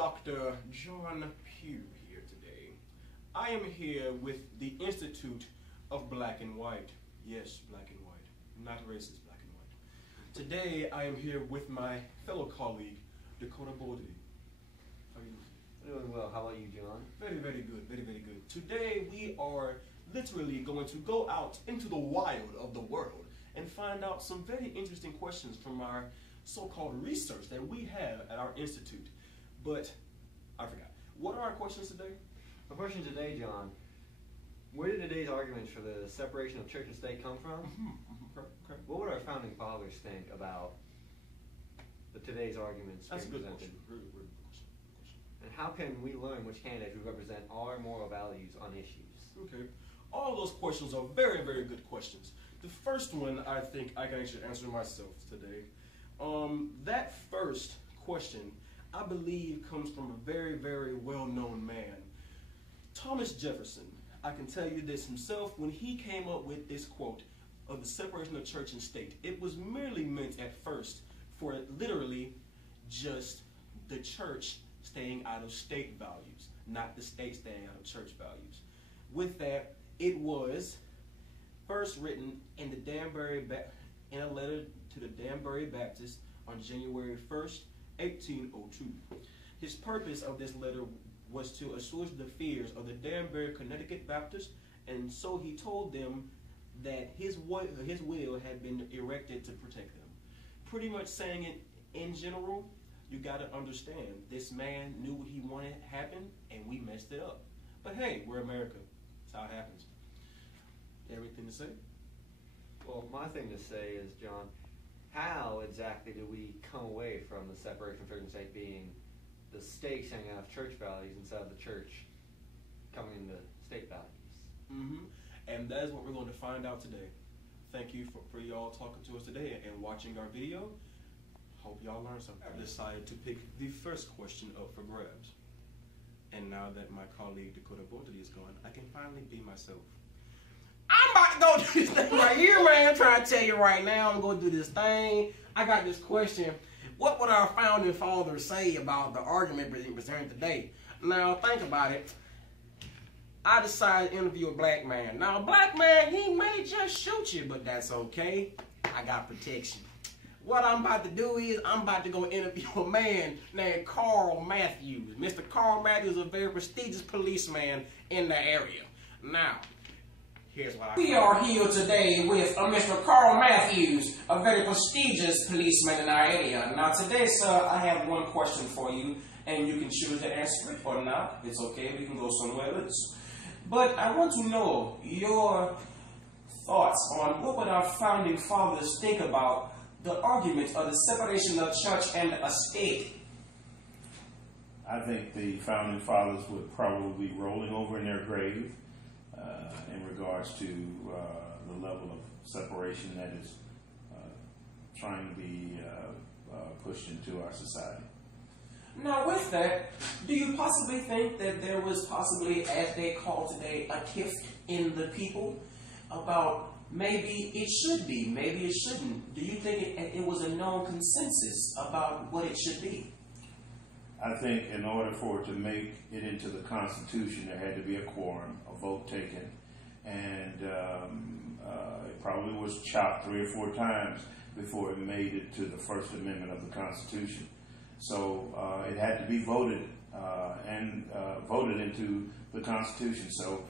Dr. John Pugh here today. I am here with the Institute of Black and White. Yes, black and white, not racist black and white. Today I am here with my fellow colleague, Dakota Beaudry. How are you doing? Doing well. How about you, John? Very, very good. Very, very good. Today we are literally going to go out into the wild of the world and find out some very interesting questions from our so-called research that we have at our institute. But I forgot. What are our questions today? Our question today, John, where did today's arguments for the separation of church and state come from? Okay. What would our founding fathers think about today's arguments That's a being good presented? question. Really good question. And how can we learn which candidates would represent our moral values on issues? Okay. All those questions are very, very good questions. The first one, I think I can actually answer myself today. That first question, I believe, comes from a very, very well-known man. Thomas Jefferson, I can tell you this himself, when he came up with this quote of the separation of church and state, it was merely meant at first for literally just the church staying out of state values, not the state staying out of church values. With that, it was first written in in a letter to the Danbury Baptist on January 1st, 1802. His purpose of this letter was to assuage the fears of the Danbury, Connecticut Baptists, and so he told them that his will had been erected to protect them. Pretty much saying it in general, you got to understand, this man knew what he wanted to happen, and we messed it up. But hey, we're America. That's how it happens. Everything to say? Well, my thing to say is, John, how exactly do we come away from the separation of church and state being the state saying out of church values instead of the church coming into state values? And that is what we're going to find out today. Thank you for y'all talking to us today and watching our video. Hope y'all learned something. I decided to pick the first question up for grabs. And now that my colleague Dakota Beaudry is gone, I can finally be myself. I'm about to go do this thing right here, man. I'm trying to tell you right now, I'm going to do this thing. I got this question. What would our founding fathers say about the argument being presented today? Now, think about it. I decided to interview a black man. Now, a black man, he may just shoot you, but that's okay. I got protection. What I'm about to do is, I'm about to go interview a man named Carl Matthews. Mr. Carl Matthews is a very prestigious policeman in the area. Now, here's what we are here today with Mr. Carl Matthews, a very prestigious policeman in our area. Now today, sir, I have one question for you, and you can choose to answer it or not. It's okay, we can go somewhere else. But I want to know your thoughts on what would our founding fathers think about the argument of the separation of church and a state. I think the founding fathers would probably be rolling over in their grave in regards to the level of separation that is trying to be pushed into our society. Now with that, do you possibly think that there was possibly, as they call today, a kift in the people about maybe it should be, maybe it shouldn't? Do you think it was a known consensus about what it should be? I think in order for it to make it into the Constitution, there had to be a quorum, a vote taken, and it probably was chopped 3 or 4 times before it made it to the First Amendment of the Constitution. So it had to be voted and voted into the Constitution. So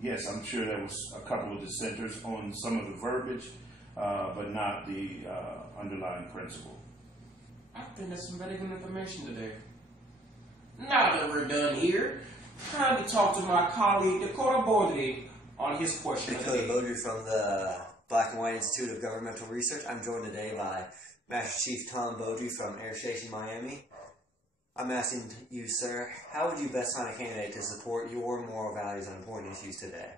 yes, I'm sure there was a couple of dissenters on some of the verbiage, but not the underlying principle. I think that's some very good information today. Now that we're done here, time to talk to my colleague Dakota Beaudry on his question. Dakota Beaudry from the Black and White Institute of Governmental Research. I'm joined today by Master Chief Tom Beaudry from Air Station Miami. I'm asking you, sir, how would you best find a candidate to support your moral values on important issues today?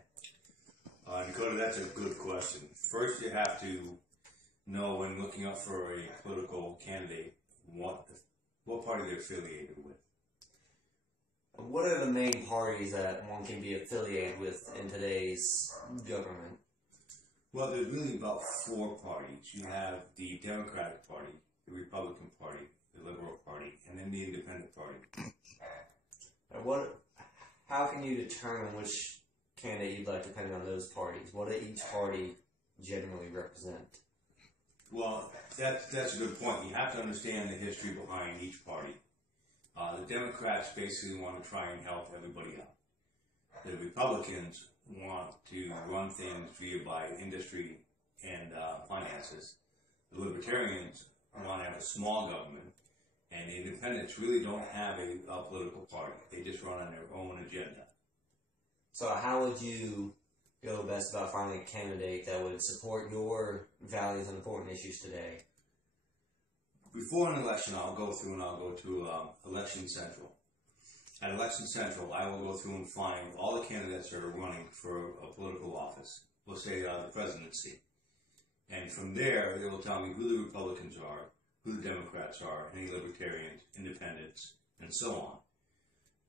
Dakota, that's a good question. First, you have to know when looking up for a political candidate what party they're affiliated with. What are the main parties that one can be affiliated with in today's government? Well, there's really about 4 parties. You have the Democratic Party, the Republican Party, the Liberal Party, and then the Independent Party. How can you determine which candidate you'd like depending on those parties? What do each party generally represent? Well, that's a good point. You have to understand the history behind each party. The Democrats basically want to try and help everybody out. The Republicans want to run things via by industry and finances. The Libertarians want to have a small government, and the Independents really don't have a political party. They just run on their own agenda. So how would you go best about finding a candidate that would support your values and important issues today? Before an election, I'll go to Election Central. At Election Central, I will go through and find all the candidates that are running for a political office, let's say the presidency. And from there, they will tell me who the Republicans are, who the Democrats are, any Libertarians, Independents, and so on.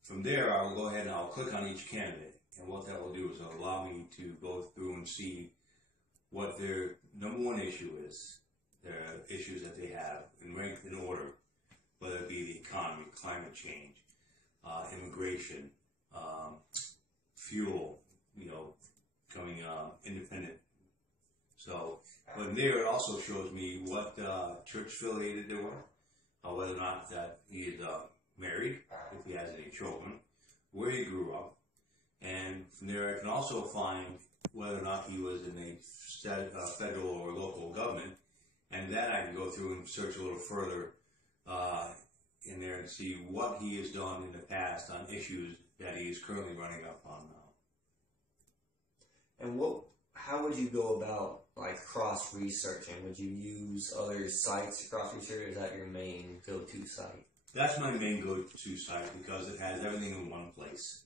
From there, I will go ahead and I'll click on each candidate. And what that will do is it'll allow me to go through and see what their number one issue is, their issues that they have, and ranked in order, whether it be the economy, climate change, immigration, fuel, coming independent. So from there, it also shows me what church affiliated they were, whether or not that he is married, if he has any children, where he grew up, and from there I can also find whether or not he was in a federal or local government, and then I can go through and search a little further in there and see what he has done in the past on issues that he is currently running up on now. And how would you go about cross-researching? Would you use other sites to cross-research, or is that your main go-to site? That's my main go-to site because it has everything in one place.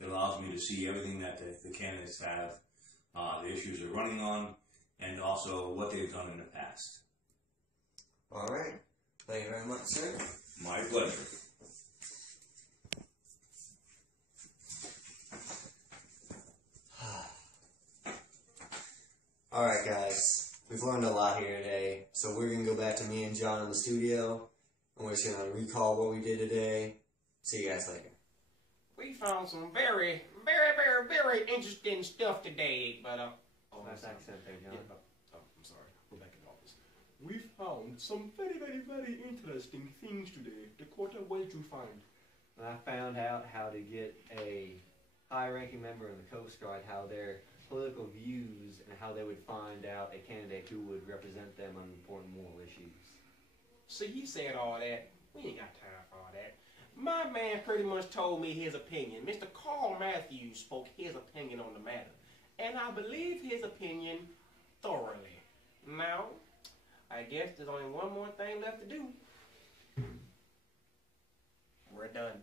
It allows me to see everything that the candidates have, the issues they're running on, and also what they've done in the past. All right. Thank you very much, sir. My pleasure. All right, guys. We've learned a lot here today, so we're going to go back to me and John in the studio, and we're just going to recall what we did today. See you guys later. We found some very, very, very, very interesting stuff today, but Nice accent there, John. I'm sorry. We're back in office. We found some very, very, very interesting things today. Dakota, what did you find? And I found out how to get a high-ranking member in the Coast Guard, how their political views and how they would find out a candidate who would represent them on important moral issues. see, he said all that. We ain't got time for all that. My man pretty much told me his opinion. Mr. Carl Matthews spoke his opinion on the matter, and I believe his opinion thoroughly. Now, I guess there's only one more thing left to do. We're done.